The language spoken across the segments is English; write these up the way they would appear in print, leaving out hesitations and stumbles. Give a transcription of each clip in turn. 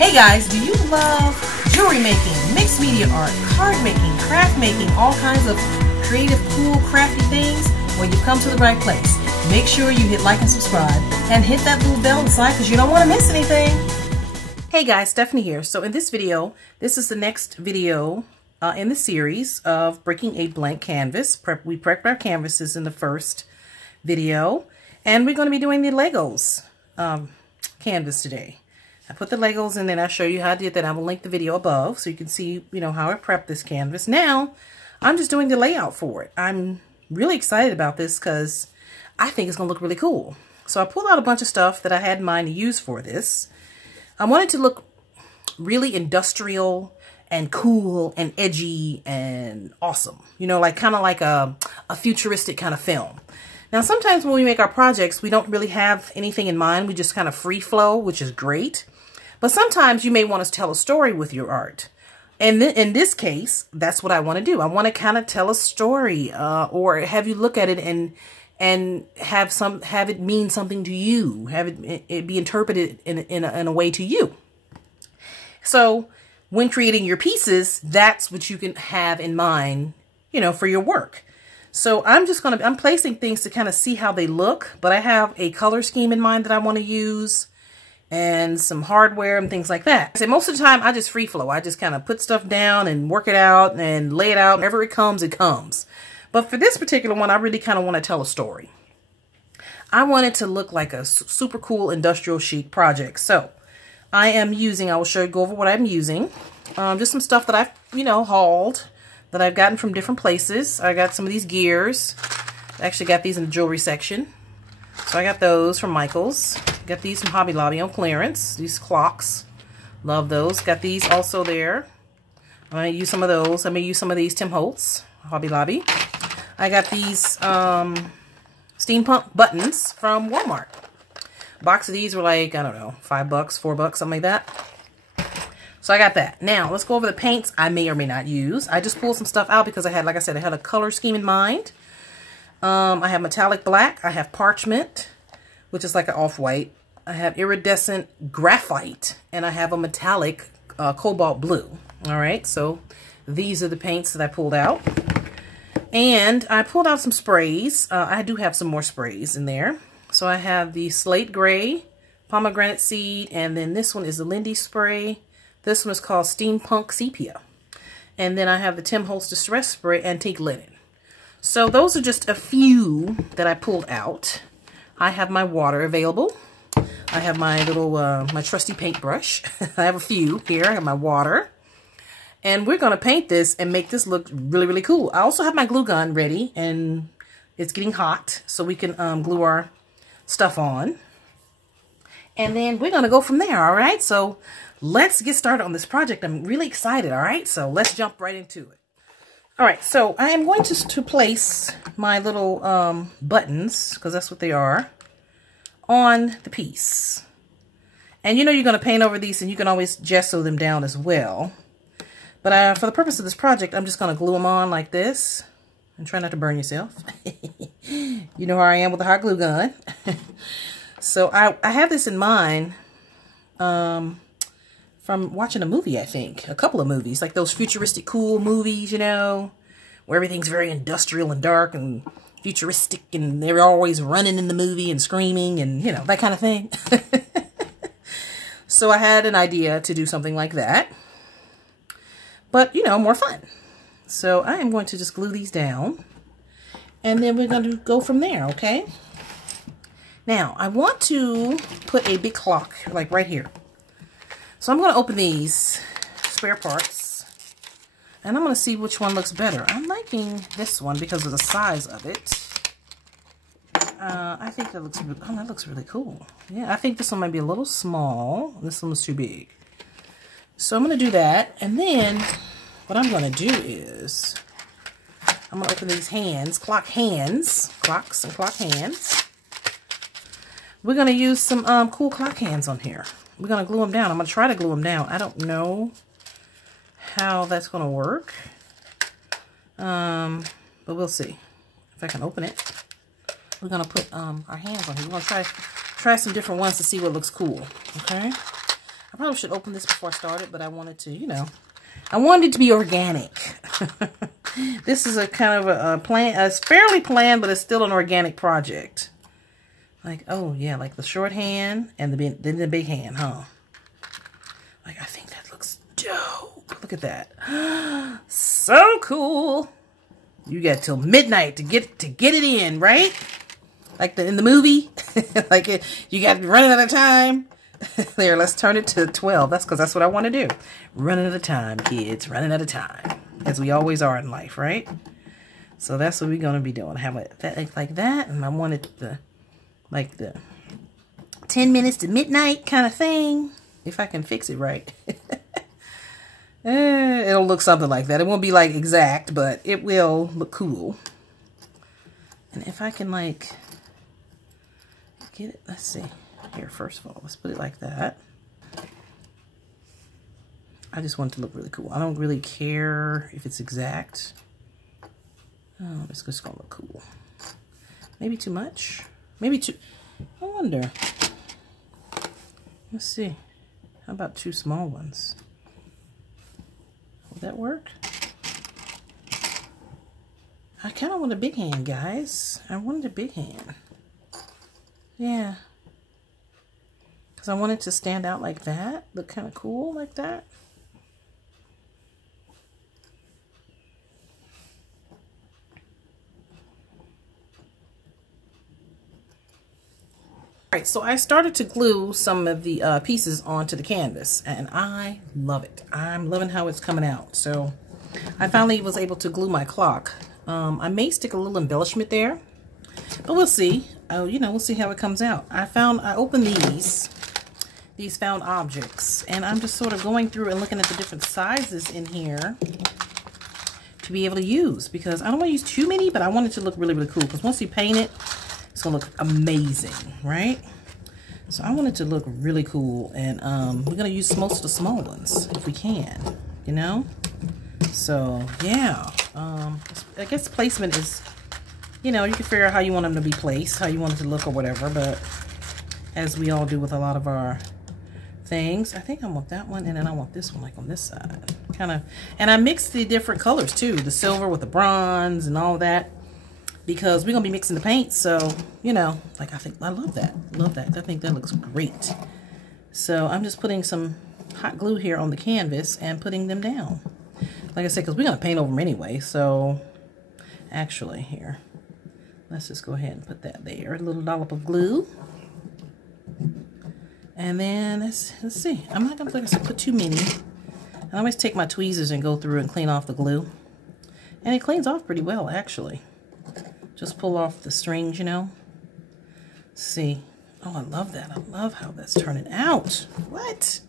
Hey guys, do you love jewelry making, mixed media art, card making, craft making, all kinds of creative, cool, crafty things? Well, you've come to the right place. Make sure you hit like and subscribe and hit that little bell inside because you don't want to miss anything. Hey guys, Stephanie here. So in this video, this is the next video in the series of breaking a blank canvas. We prepped our canvases in the first video, and we're going to be doing the Legos canvas today. I put the Legos in, then I'll show you how I did that. I will link the video above so you can see, how I prepped this canvas. Now, I'm just doing the layout for it. I'm really excited about this because I think it's going to look really cool. So I pulled out a bunch of stuff that I had in mind to use for this. I wanted to look really industrial and cool and edgy and awesome. Kind of like a futuristic kind of film. Now, sometimes when we make our projects, we don't really have anything in mind. We just kind of free flow, which is great. But sometimes you may want to tell a story with your art. And in this case, that's what I want to do. I want to kind of tell a story or have you look at it and have it mean something to you. Have it be interpreted in a way to you. So when creating your pieces, that's what you can have in mind, for your work. So I'm placing things to kind of see how they look, but I have a color scheme in mind that I want to use and some hardware and things like that. So most of the time I just free flow. I just kind of put stuff down and work it out and lay it out. Whenever it comes, it comes. But for this particular one, I really kind of want to tell a story. I want it to look like a super cool industrial chic project. So I will go over what I'm using. Just some stuff that I've, hauled, that I've gotten from different places. I got some of these gears. I actually got these in the jewelry section. So I got those from Michael's. Got these from Hobby Lobby on clearance. These clocks. Love those. Got these also there. I might use some of those. I may use some of these Tim Holtz, Hobby Lobby. I got these steampunk buttons from Walmart. A box of these were like, I don't know, $5, $4, something like that. So I got that. Now, let's go over the paints I may or may not use. I just pulled some stuff out because I had, like I said, I had a color scheme in mind. I have metallic black. I have parchment, which is like an off-white. I have iridescent graphite. And I have a metallic cobalt blue. All right, so these are the paints that I pulled out. And I pulled out some sprays. I do have some more sprays in there. So I have the slate gray, pomegranate seed, and then this one is the Lindy spray. This one is called Steampunk Sepia. And then I have the Tim Holtz Distress Spray, Antique Linen. So those are just a few that I pulled out. I have my water available. I have my little, my trusty paintbrush. I have a few here. I have my water. And we're going to paint this and make this look really, really cool. I also have my glue gun ready, and it's getting hot, so we can glue our stuff on. And then we're going to go from there, all right? So let's get started on this project. I'm really excited, all right? So let's jump right into it. All right, so I am going to place my little buttons, because that's what they are, on the piece. And you're going to paint over these, and you can always gesso them down as well. But for the purpose of this project, I'm just going to glue them on like this. And try not to burn yourself. You know how I am with the hot glue gun. So I have this in mind from watching a movie, I think. A couple of movies. Like those futuristic cool movies, where everything's very industrial and dark and futuristic. And they're always running in the movie and screaming and, that kind of thing. So I had an idea to do something like that. But, more fun. So I am going to just glue these down. And then we're going to go from there, okay? Now, I want to put a big clock, like right here. So I'm going to open these spare parts. And I'm going to see which one looks better. I'm liking this one because of the size of it. I think that looks really cool. Yeah, I think this one might be a little small. This one was too big. So I'm going to do that. And then what I'm going to do is I'm going to open these hands, clocks and clock hands. We're going to use some cool clock hands on here. We're going to glue them down. I'm going to try to glue them down. I don't know how that's going to work. But we'll see if I can open it. We're going to put our hands on here. We're going to try some different ones to see what looks cool. Okay. I probably should open this before I started, but I wanted to, you know, I wanted it to be organic. This is a kind of a plan. It's fairly planned, but it's still an organic project. Like, oh yeah, like the short hand and then the big hand, huh? Like, I think that looks dope. Look at that. So cool. You got till midnight to get it in, right? Like in the movie. Like you got running out of time. There, let's turn it to 12. That's because that's what I want to do. Running out of time, kids. Running out of time. As we always are in life, right? So that's what we're going to be doing. Have it like that. And I wanted like the 10 minutes to midnight kind of thing. If I can fix it right. It'll look something like that. It won't be like exact, but it will look cool. And if I can like get it, let's see. Here, first of all, let's put it like that. I just want it to look really cool. I don't really care if it's exact. Oh, it's just gonna look cool. Maybe too much? Maybe too, I wonder. Let's see. How about 2 small ones? Will that work? I kind of want a big hand, guys. I wanted a big hand. Yeah. Because I want it to stand out like that. Look kind of cool like that. Alright, so I started to glue some of the pieces onto the canvas. And I love it. I'm loving how it's coming out. So I finally was able to glue my clock. I may stick a little embellishment there. But we'll see. You know, we'll see how it comes out. I opened these found objects, and I'm just sort of going through and looking at the different sizes in here to be able to use, because I don't want to use too many, but I want it to look really, really cool, because once you paint it, it's going to look amazing, right? So I want it to look really cool, and we're going to use most of the small ones if we can, you know? So, yeah. I guess placement is, you know, you can figure out how you want them to be placed, how you want it to look or whatever, but as we all do with a lot of our things, I think I want that one, and then I want this one like on this side. Kind of, and I mixed the different colors too, the silver with the bronze and all that, because we're going to be mixing the paint, so, you know, like I love that. Love that. I think that looks great. So I'm just putting some hot glue here on the canvas and putting them down. Like I said, because we're going to paint over them anyway, so actually here. Let's just go ahead and put that there. A little dollop of glue. And then let's see. I'm not going to put too many. I always take my tweezers and go through and clean off the glue. And it cleans off pretty well, actually. Just pull off the strings, you know. Let's see. Oh, I love that. I love how that's turning out. What?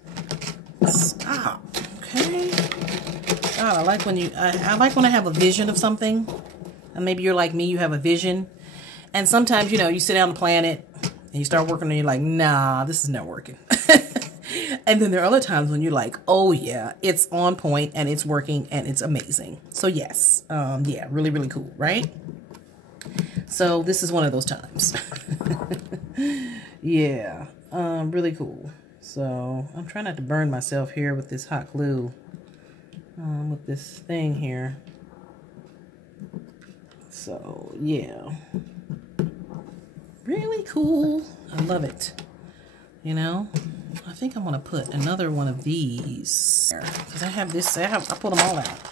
Stop. Okay. God, I like when I have a vision of something. And maybe you're like me, you have a vision. And sometimes, you know, you sit down and plan it, and you start working and you're like, nah, this is not working. And then there are other times when you're like, oh yeah, it's on point and it's working and it's amazing. So yes, yeah, really, really cool, right? So this is one of those times. Yeah, really cool. So I'm trying not to burn myself here with this hot glue, with this thing here. So yeah, really cool. I love it. You know, I think I'm gonna put another one of these because I have this. I pulled them all out.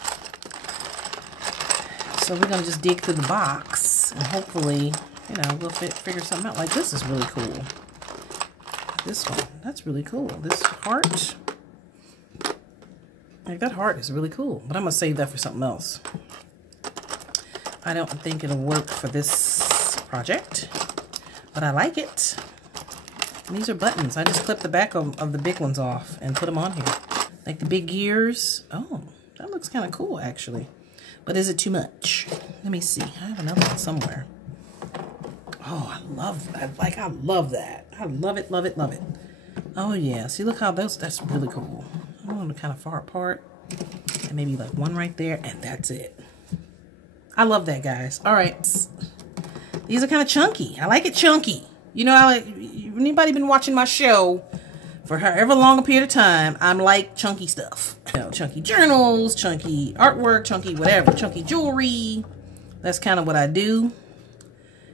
So we're gonna just dig through the box and hopefully, you know, we'll figure something out. Like this is really cool. This one, that's really cool. This heart, like that heart is really cool. But I'm gonna save that for something else. I don't think it'll work for this project, but I like it. And these are buttons. I just clipped the back of the big ones off and put them on here. Like the big gears. Oh, that looks kind of cool, actually. But is it too much? Let me see. I have another one somewhere. Oh, I love that. Like, I love that. I love it, love it, love it. Oh, yeah. See, look how that's really cool. I want them kind of far apart. And maybe like one right there, and that's it. I love that, guys. All right. These are kind of chunky. I like it chunky. You know, anybody been watching my show for however long a period of time, I'm like chunky stuff. You know, chunky journals, chunky artwork, chunky whatever, chunky jewelry. That's kind of what I do.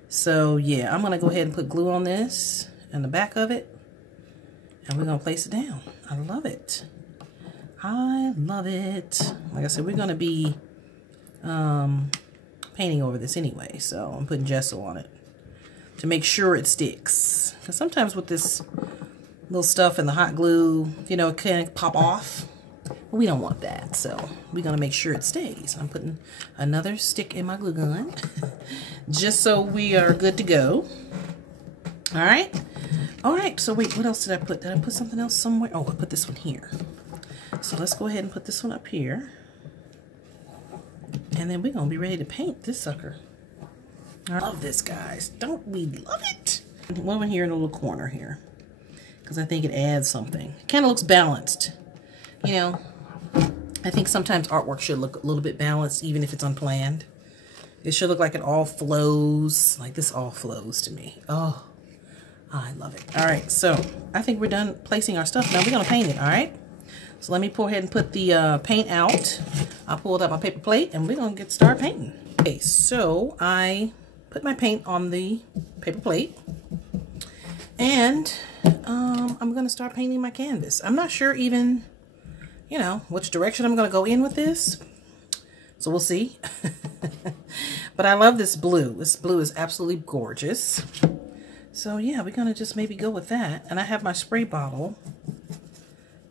So yeah, I'm gonna go ahead and put glue on this and the back of it, and we're gonna place it down. I love it. I love it. Like I said, we're gonna be painting over this anyway, so I'm putting gesso on it to make sure it sticks. Because sometimes with this little stuff and the hot glue, you know, it can pop off. But we don't want that, so we're gonna make sure it stays. I'm putting another stick in my glue gun just so we are good to go. All right, so wait, what else did I put? Did I put something else somewhere? Oh, I put this one here. So let's go ahead and put this one up here, and then we're gonna be ready to paint this sucker. I love this, guys. Don't we love it? One over here in a little corner here, because I think it adds something. It kind of looks balanced. You know, I think sometimes artwork should look a little bit balanced, even if it's unplanned. It should look like it all flows. Like this all flows to me. Oh, I love it. All right, so I think we're done placing our stuff. Now we're gonna paint it, all right? So let me go ahead and put the paint out. I pulled out my paper plate and we're gonna start painting. Okay, so I put my paint on the paper plate, and I'm gonna start painting my canvas. I'm not sure even, you know, which direction I'm gonna go in with this, so we'll see. But I love this blue. This blue is absolutely gorgeous. So yeah, we're gonna just maybe go with that. And I have my spray bottle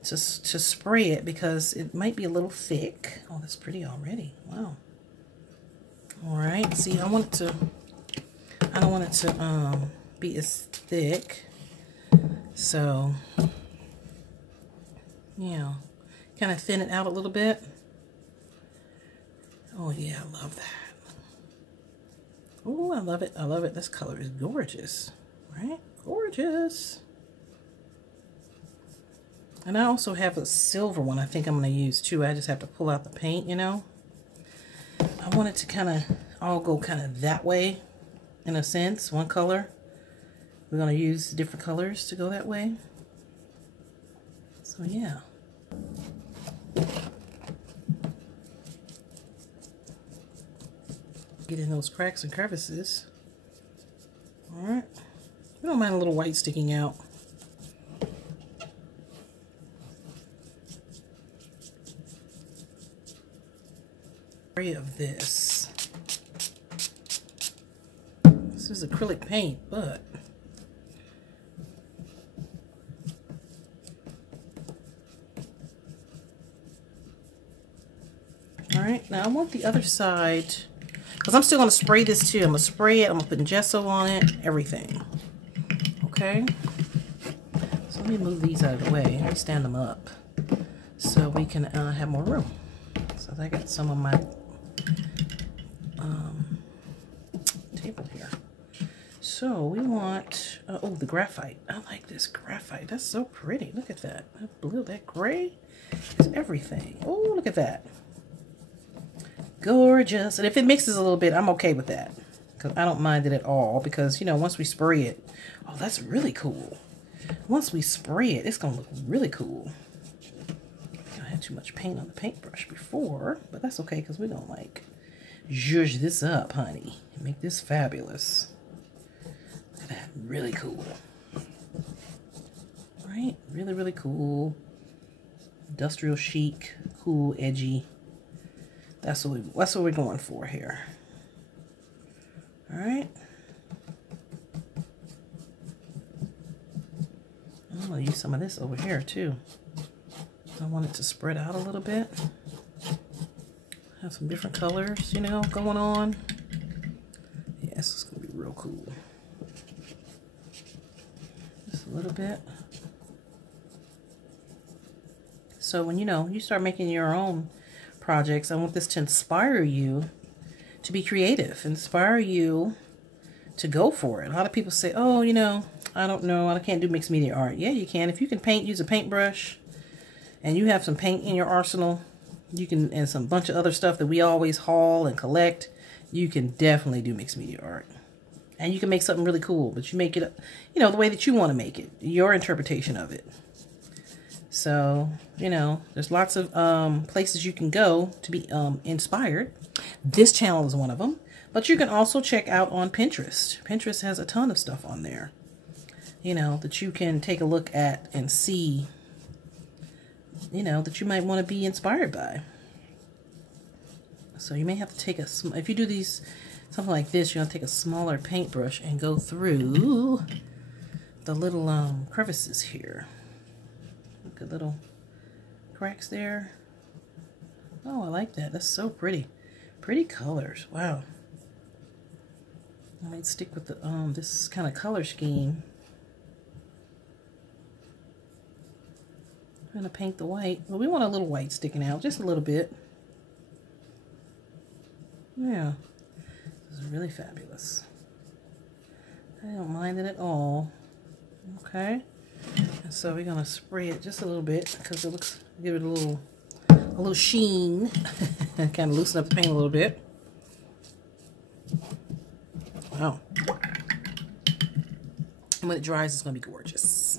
to spray it because it might be a little thick. Oh, that's pretty already. Wow. All right. See, I don't want it to be as thick. So, you know, kind of thin it out a little bit. Oh yeah, I love that. Oh, I love it. I love it. This color is gorgeous, right? Gorgeous. And I also have a silver one I think I'm going to use too. I just have to pull out the paint, you know. I want it to kind of all go kind of that way, in a sense, one color. We're going to use different colors to go that way. So yeah. Get in those cracks and crevices. All right. I don't mind a little white sticking out. Of this. This is acrylic paint, but all right, now I want the other side, because I'm still going to spray this too. I'm going to spray it, I'm going to put gesso on it, everything. Okay, so let me move these out of the way. Let me stand them up so we can have more room. So I got some of my table here. So we want, oh, the graphite. I like this graphite. That's so pretty. Look at that. That blue, that gray is everything. Oh, look at that. Gorgeous. And if it mixes a little bit, I'm okay with that, because I don't mind it at all, because, you know, once we spray it, oh, that's really cool. Once we spray it, it's going to look really cool. I had too much paint on the paintbrush before, but that's okay, because we don't like zhuzh this up, honey, and make this fabulous. Look at that, really cool. Right? Really, really cool. Industrial chic, cool, edgy. That's what we're going for here. All right. I'm gonna use some of this over here too. I want it to spread out a little bit. Have some different colors, you know, going on. Yeah, this is gonna be real cool. Just a little bit. So when, you know, you start making your own projects, I want this to inspire you to be creative, inspire you to go for it. A lot of people say, oh, you know, I don't know, I can't do mixed media art. Yeah, you can. If you can paint, use a paintbrush, and you have some paint in your arsenal, you can, and some bunch of other stuff that we always haul and collect, you can definitely do mixed media art. And you can make something really cool, but you make it, you know, the way that you want to make it, your interpretation of it. So, you know, there's lots of places you can go to be inspired. This channel is one of them. But you can also check out on Pinterest. Pinterest has a ton of stuff on there, you know, that you can take a look at and see, you know, that you might want to be inspired by. So you may have to take a, if you do these, something like this, you're going to take a smaller paintbrush and go through the little crevices here. Look at little cracks there. Oh, I like that. That's so pretty. Pretty colors. Wow. I might stick with the this kind of color scheme. I'm going to paint the white. Well, we want a little white sticking out, just a little bit. Yeah, this is really fabulous. I don't mind it at all. Okay, and so we're gonna spray it just a little bit because it looks, give it a little sheen, and kind of loosen up the paint a little bit. Wow. And when it dries, it's gonna be gorgeous.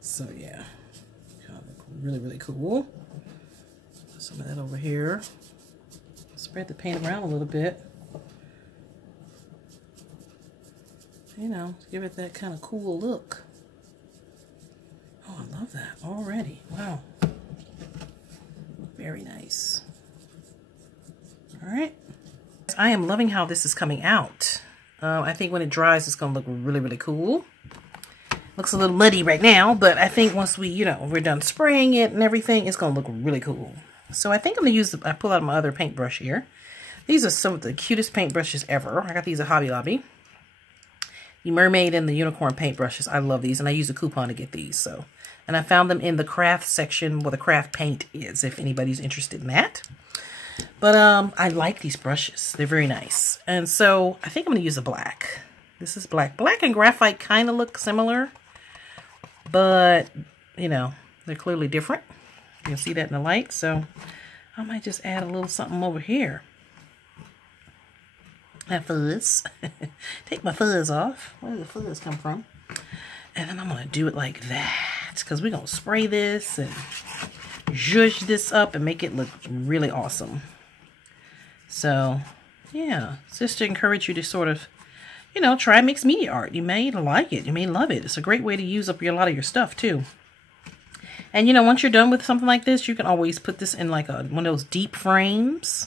So yeah, kind of look really, really cool. Put some of that over here. Spread the paint around a little bit, you know, to give it that kind of cool look. Oh, I love that already. Wow. Very nice. All right. I am loving how this is coming out. I think when it dries, it's going to look really, really cool. Looks a little muddy right now, but I think once we, you know, we're done spraying it and everything, it's going to look really cool. So I think I'm going to use, I pull out my other paintbrush here. These are some of the cutest paintbrushes ever. I got these at Hobby Lobby. The Mermaid and the Unicorn paintbrushes. I love these, and I used a coupon to get these. So, and I found them in the craft section where the craft paint is, if anybody's interested in that. But I like these brushes. They're very nice. And so I think I'm going to use a black. This is black. Black and graphite kind of look similar, but, you know, they're clearly different. You can see that in the light, so I might just add a little something over here. That fuzz. Take my fuzz off. Where did the fuzz come from? And then I'm going to do it like that, because we're going to spray this and zhuzh this up and make it look really awesome. So, yeah, it's just to encourage you to sort of, you know, try mixed media art. You may like it. You may love it. It's a great way to use up a lot of your stuff, too. And, you know, once you're done with something like this, you can always put this in like one of those deep frames.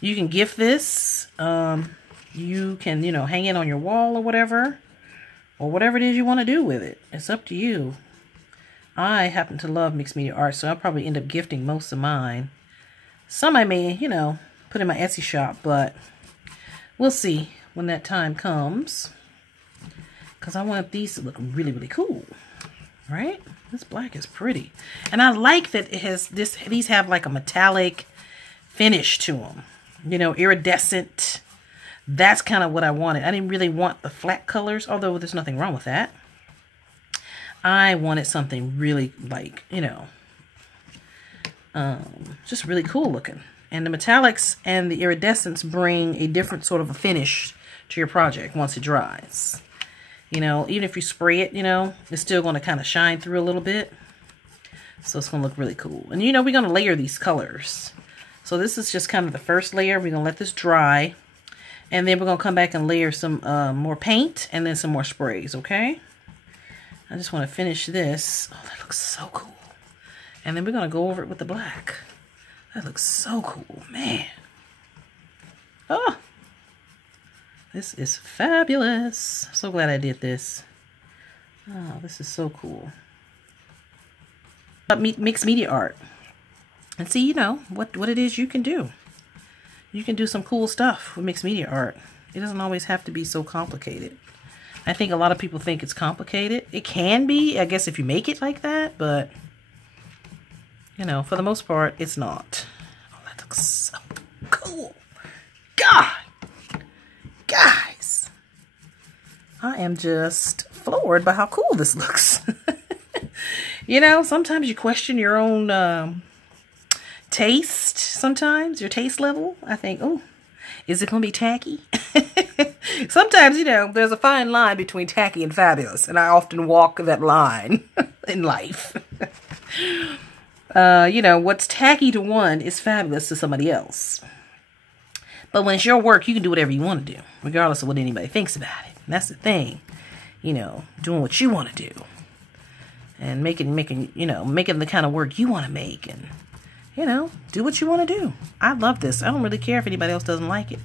You can gift this. You can, you know, hang it on your wall or whatever it is you want to do with it. It's up to you. I happen to love mixed media art, so I'll probably end up gifting most of mine. Some I may, you know, put in my Etsy shop, but we'll see when that time comes. Because I want these to look really, really cool. Right? This black is pretty. And I like that it has this, these have like a metallic finish to them. You know, iridescent. That's kind of what I wanted. I didn't really want the flat colors, although there's nothing wrong with that. I wanted something really like, you know, just really cool looking. And the metallics and the iridescence bring a different sort of a finish to your project once it dries. You know, even if you spray it, you know, it's still going to kind of shine through a little bit. So it's going to look really cool. And, you know, we're going to layer these colors. So this is just kind of the first layer. We're going to let this dry. And then we're going to come back and layer some more paint and then some more sprays, okay? I just want to finish this. Oh, that looks so cool. And then we're going to go over it with the black. That looks so cool, man. Oh, this is fabulous. So glad I did this. Oh, this is so cool. But mixed media art. And see, you know, what it is you can do. You can do some cool stuff with mixed media art. It doesn't always have to be so complicated. I think a lot of people think it's complicated. It can be, I guess, if you make it like that, but, you know, for the most part, it's not. Oh, that looks so cool. God! Guys! I am just floored by how cool this looks. You know, sometimes you question your own taste, sometimes, your taste level. I think, oh, is it going to be tacky? Sometimes, you know, there's a fine line between tacky and fabulous, and I often walk that line in life. You know, what's tacky to one is fabulous to somebody else. But when it's your work, you can do whatever you want to do, regardless of what anybody thinks about it. And that's the thing, you know, doing what you want to do, and making the kind of work you want to make, and you know, do what you want to do. I love this. I don't really care if anybody else doesn't like it.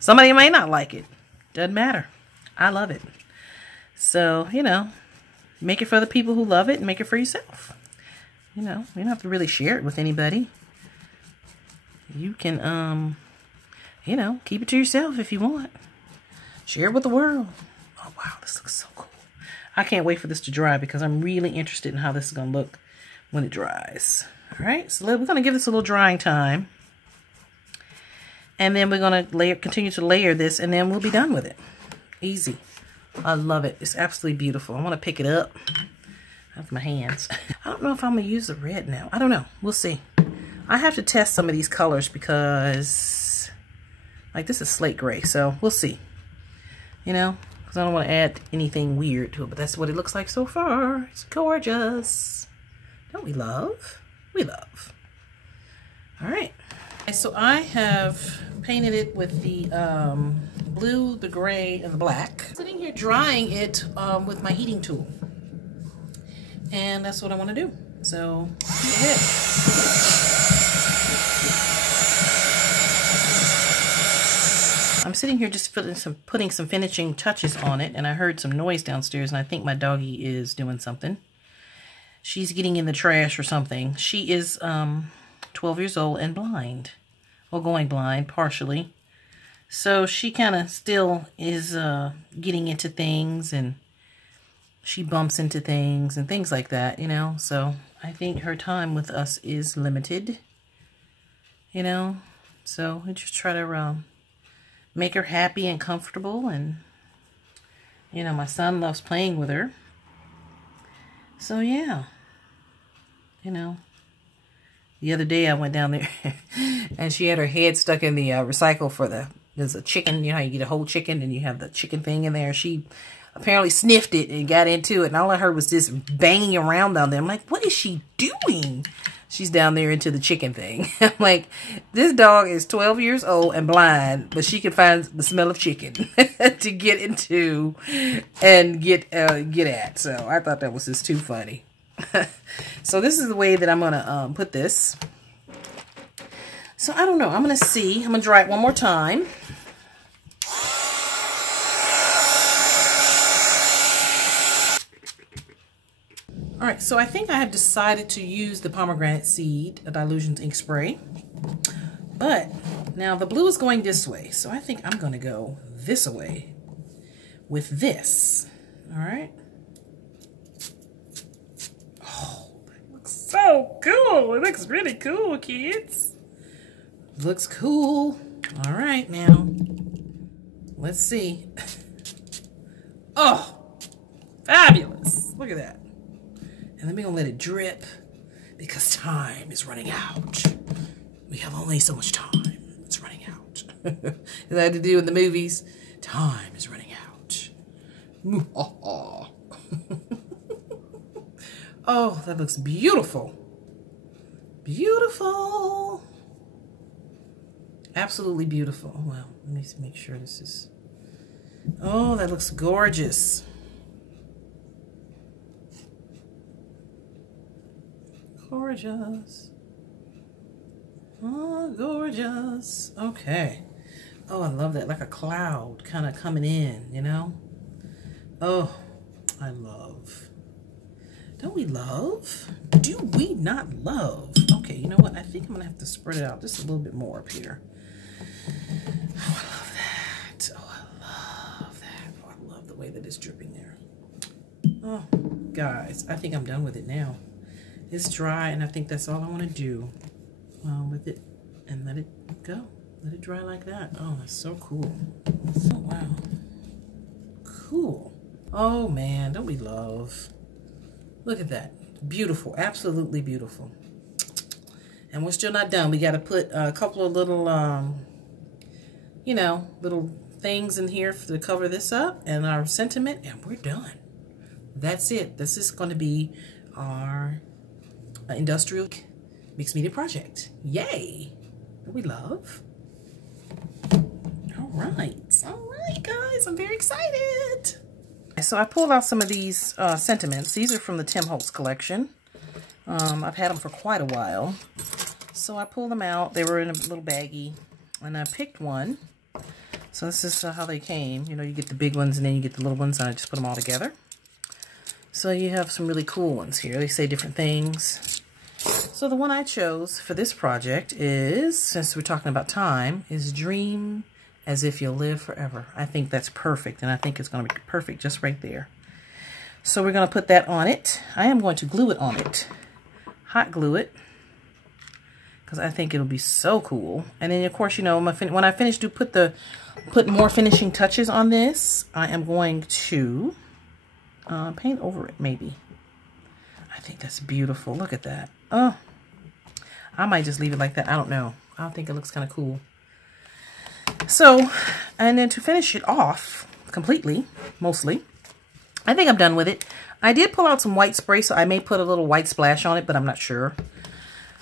Somebody may not like it. Doesn't matter. I love it. So, you know, make it for the people who love it and make it for yourself. You know, you don't have to really share it with anybody. You can, you know, keep it to yourself if you want. Share it with the world. Oh, wow, this looks so cool. I can't wait for this to dry because I'm really interested in how this is going to look when it dries. All right, so we're going to give this a little drying time. And then we're going to continue to layer this, and then we'll be done with it. Easy. I love it. It's absolutely beautiful. I want to pick it up with my hands. I don't know if I'm going to use the red now. I don't know. We'll see. I have to test some of these colors because, like, this is slate gray, so we'll see. You know, because I don't want to add anything weird to it, but that's what it looks like so far. It's gorgeous. Don't we love? We love. All right. So I have painted it with the blue, the gray, and the black. Sitting here drying it with my heating tool. And that's what I want to do. So, go ahead. I'm sitting here just putting some finishing touches on it, and I heard some noise downstairs, and I think my doggie is doing something. She's getting in the trash or something. She is 12 years old and blind. Well, going blind, partially. So she kind of still is getting into things, and she bumps into things and things like that, you know. So I think her time with us is limited, you know. So we just try to make her happy and comfortable. And, you know, my son loves playing with her. So, yeah. You know, the other day I went down there and she had her head stuck in the recycle for there's a chicken, you know how you get a whole chicken and you have the chicken thing in there. She apparently sniffed it and got into it, and all I heard was just banging around down there. I'm like, what is she doing? She's down there into the chicken thing. I'm like, this dog is 12 years old and blind, but she can find the smell of chicken to get into and get at. So I thought that was just too funny. So this is the way that I'm going to put this. So I don't know. I'm going to see. I'm going to dry it one more time. All right, so I think I have decided to use the pomegranate seed Dilutions ink spray. But now the blue is going this way, so I think I'm going to go this way with this. All right. Oh, that looks so cool. It looks really cool, kids. Looks cool. All right, now let's see. Oh, fabulous. Look at that. And then we're going to let it drip because time is running out. We have only so much time. It's running out. As I had to do in the movies, time is running out. Oh, that looks beautiful. Beautiful. Absolutely beautiful. Well, let me make sure this is... Oh, that looks gorgeous. Gorgeous. Oh, gorgeous. Okay. Oh, I love that. Like a cloud kind of coming in, you know? Oh, I love. Don't we love? Do we not love? Okay, you know what? I think I'm going to have to spread it out just a little bit more up here. Oh, I love that. Oh, I love that. Oh, I love the way that it's dripping there. Oh, guys, I think I'm done with it now. It's dry, and I think that's all I want to do with it, and let it go. Let it dry like that. Oh, that's so cool. Oh, wow. Cool. Oh, man, don't we love? Look at that. Beautiful. Absolutely beautiful. And we're still not done. We got to put a couple of little, you know, little things in here to cover this up and our sentiment, and we're done. That's it. This is going to be our industrial mixed media project. Yay! We love. All right, guys, I'm very excited. So I pulled out some of these sentiments. These are from the Tim Holtz collection. I've had them for quite a while. So I pulled them out. They were in a little baggie, and I picked one. So this is how they came. You know, you get the big ones and then you get the little ones, and I just put them all together. So you have some really cool ones here. They say different things. So the one I chose for this project is, since we're talking about time, is Dream as If You'll Live Forever. I think that's perfect, and I think it's going to be perfect just right there. So we're going to put that on it. I am going to glue it on it. Hot glue it, because I think it'll be so cool. And then, of course, you know, when I finish put more finishing touches on this, I am going to paint over it, maybe. I think that's beautiful. Look at that. Oh, I might just leave it like that. I don't know. I think it looks kind of cool. So, and then to finish it off completely, mostly, I think I'm done with it. I did pull out some white spray, so I may put a little white splash on it, but I'm not sure.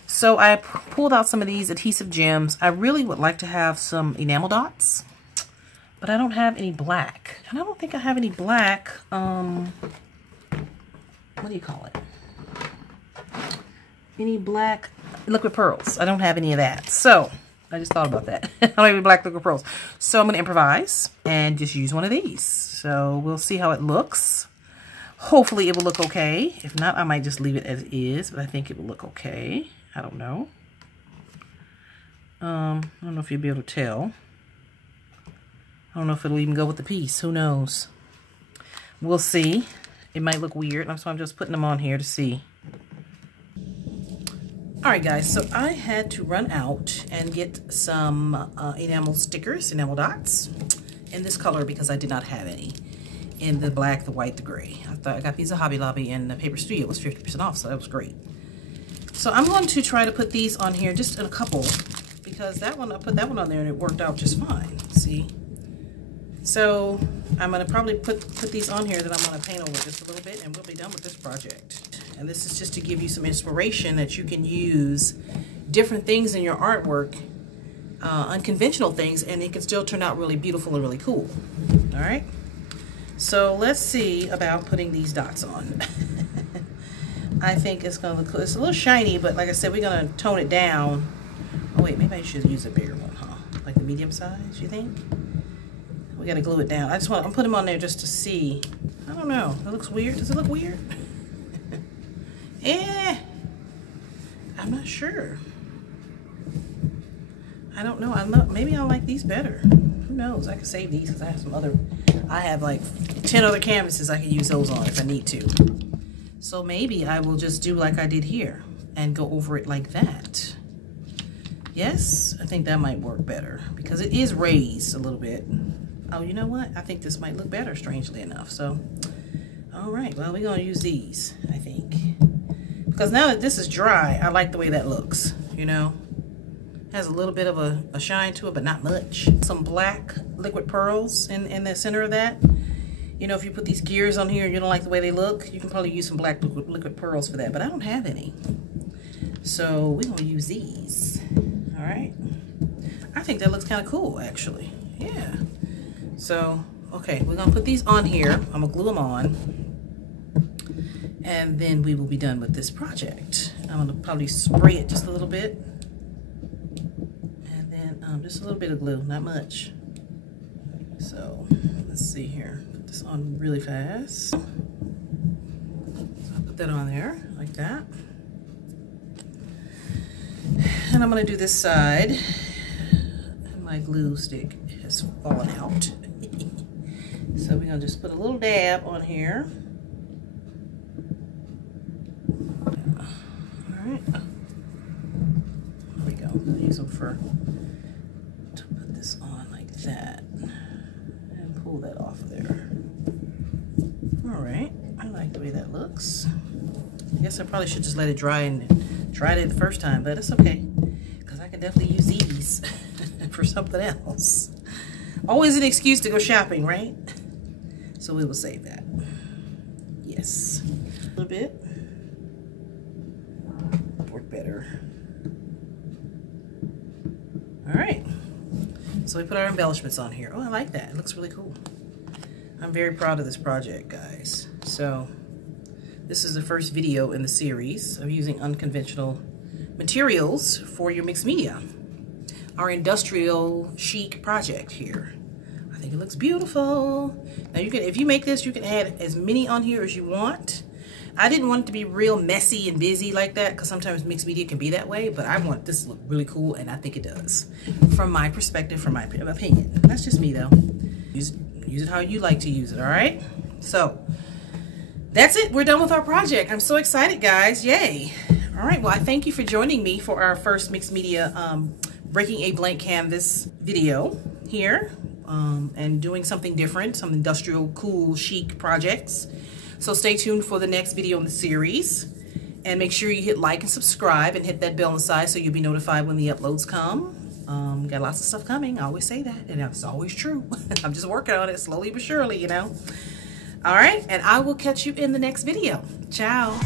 So I pulled out some of these adhesive gems. I really would like to have some enamel dots, but I don't have any black. And I don't think I have any black, what do you call it? Any black liquid pearls. I don't have any of that. So I just thought about that. I don't have any black liquid pearls. So I'm going to improvise and just use one of these. So we'll see how it looks. Hopefully it will look okay. If not, I might just leave it as is, but I think it will look okay. I don't know. I don't know if you'll be able to tell. I don't know if it'll even go with the piece. Who knows? We'll see. It might look weird. So I'm just putting them on here to see. Alright guys, so I had to run out and get some enamel stickers, enamel dots, in this color because I did not have any. In the black, the white, the gray. I got these at Hobby Lobby, and the Paper Studio was 50% off, so that was great. So I'm going to try to put these on here, just in a couple, because that one, I put that one on there and it worked out just fine. See? So I'm going to probably put these on here that I'm going to paint over just a little bit, and we'll be done with this project. And this is just to give you some inspiration that you can use different things in your artwork, unconventional things, and it can still turn out really beautiful and really cool. All right? So let's see about putting these dots on. I think it's going to look cool. It's a little shiny, but like I said, we're going to tone it down. Oh, wait, maybe I should use a bigger one, huh? Like the medium size, you think? We got to glue it down. I'm putting them on there just to see. I don't know. It looks weird. Does it look weird? I'm not sure. I don't know. Maybe I like these better. Who knows? I could save these because I have some other. I have like 10 other canvases I can use those on if I need to. So maybe I will just do like I did here and go over it like that. Yes, I think that might work better because it is raised a little bit. Oh, you know what? I think this might look better, strangely enough. So, all right. Well, we're going to use these, I think. Because now that this is dry, I like the way that looks, you know. Has a little bit of a shine to it, but not much. Some black liquid pearls in the center of that. You know, if you put these gears on here and you don't like the way they look, you can probably use some black liquid pearls for that, but I don't have any. So we're going to use these. All right. I think that looks kind of cool, actually. Yeah. So, okay, we're going to put these on here. I'm going to glue them on. And then we will be done with this project. I'm going to probably spray it just a little bit. And then just a little bit of glue, not much. So, let's see here. Put this on really fast. So I'll put that on there, like that. And I'm going to do this side. And my glue stick has fallen out. So we're going to just put a little dab on here. Alright. There we go. I'll use them to put this on like that. And pull that off of there. Alright. I like the way that looks. I guess I probably should just let it dry and tried it the first time, but it's okay. Because I can definitely use these for something else. Always an excuse to go shopping, right? So we will save that. Yes. A little bit. Work better. All right. So we put our embellishments on here. Oh, I like that. It looks really cool. I'm very proud of this project, guys. So this is the first video in the series of using unconventional materials for your mixed media. Our industrial chic project here. I think it looks beautiful. Now you can, if you make this, you can add as many on here as you want. I didn't want it to be real messy and busy like that because sometimes mixed media can be that way, but I want this to look really cool, and I think it does. From my perspective, from my opinion. That's just me though. Use it how you like to use it, all right? So that's it. We're done with our project. I'm so excited, guys. Yay. All right, well, I thank you for joining me for our first mixed media breaking a blank canvas video here and doing something different, some industrial, cool, chic projects. So stay tuned for the next video in the series, and make sure you hit like and subscribe and hit that bell on the side so you'll be notified when the uploads come. Got lots of stuff coming. I always say that, and it's always true. I'm just working on it slowly but surely, you know. All right, and I will catch you in the next video. Ciao.